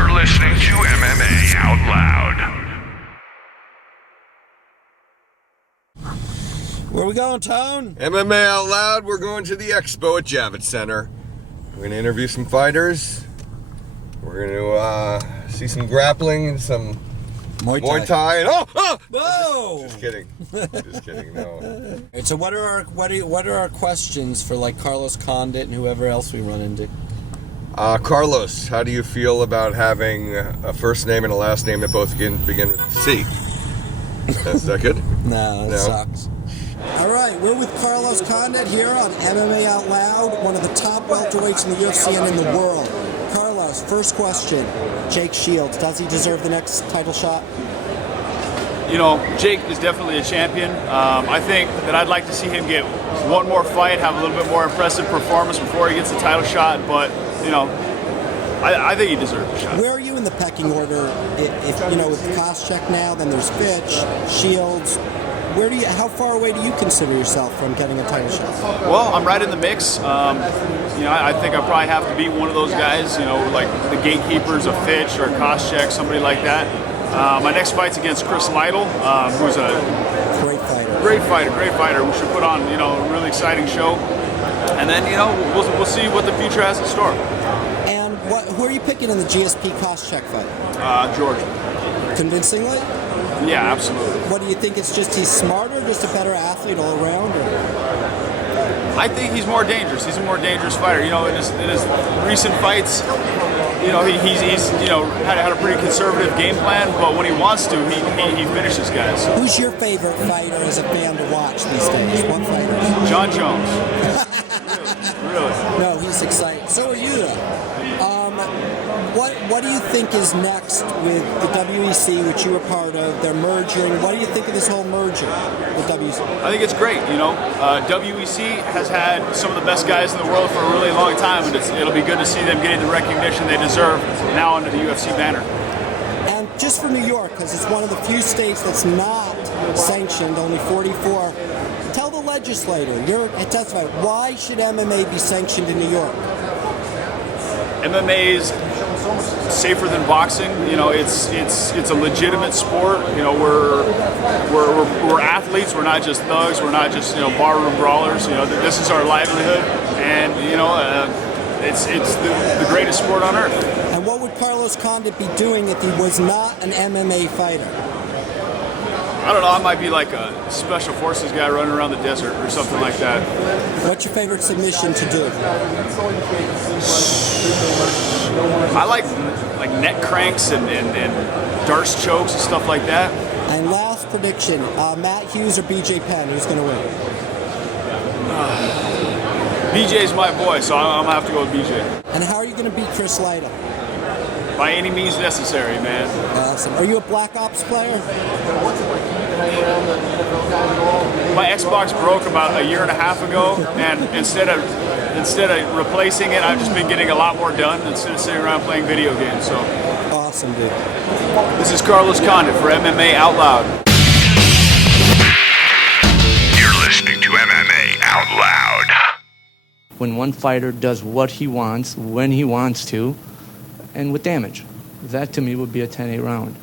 You're listening to MMA Out Loud. Where we going, Tone? MMA Out Loud, we're going to the Expo at Javits Center. We're going to interview some fighters. We're going to see some grappling and some Muay Thai. And Whoa! Just kidding. Just kidding, no. All right, so what are our questions for like Carlos Condit and whoever else we run into? Carlos, how do you feel about having a first name and a last name that both begin with C? Is that good? No, it sucks. All right, we're with Carlos Condit here on MMA Out Loud, one of the top welterweights in the UFC and in the world. Carlos, first question. Jake Shields, does he deserve the next title shot? You know, Jake is definitely a champion. I think that I'd like to see him get one more fight, have a little bit more impressive performance before he gets the title shot, but, you know, I think he deserves a shot. Where are you in the pecking order? If you know, with Koscheck now, then there's Fitch, Shields. How far away do you consider yourself from getting a title shot? Well, I'm right in the mix. You know, I think I probably have to beat one of those guys, you know, like the gatekeepers of Fitch or Koscheck, somebody like that. My next fight's against Lytle, who's a great fighter. We should put on, you know, a really exciting show. And then, you know, we'll see what the future has in store. And who are you picking in the GSP Koscheck fight? Georgia. Convincingly? Yeah, absolutely. What do you think? It's just he's smarter, just a better athlete all around? Or? I think he's more dangerous. He's a more dangerous fighter. You know, in his recent fights, you know, he's you know had a pretty conservative game plan, but when he wants to, he finishes guys. Who's your favorite fighter as a fan to watch these days? What fighter? John Jones. Really? No, he's exciting. So are you, though. What do you think is next with the WEC, which you were part of? They're merging. What do you think of this whole merger with WEC? I think it's great. You know, WEC has had some of the best guys in the world for a really long time, and it'll be good to see them getting the recognition they deserve now under the UFC banner. And just for New York, because it's one of the few states that's not sanctioned, only 44. Tell the legislator, testify, why should MMA be sanctioned in New York? MMA is safer than boxing. You know, it's a legitimate sport. You know, we're athletes. We're not just thugs. We're not just, you know, barroom brawlers. You know, this is our livelihood, and you know, it's the greatest sport on earth. And what would Carlos Condit be doing if he was not an MMA fighter? I don't know. I might be like a special forces guy running around the desert or something like that. What's your favorite submission to do? I like neck cranks and darce chokes and stuff like that. And last prediction, Matt Hughes or BJ Penn, who's going to win? BJ's my boy, so I'm going to have to go with BJ. And how are you going to beat Lytle? By any means necessary, man. Awesome. Are you a Black Ops player? My Xbox broke about a year and a half ago, and instead of replacing it, I've just been getting a lot more done instead of sitting around playing video games. So awesome, dude. This is Carlos Condit for MMA Out Loud. You're listening to MMA Out Loud. When one fighter does what he wants, when he wants to, and with damage. That to me would be a 10-8 round.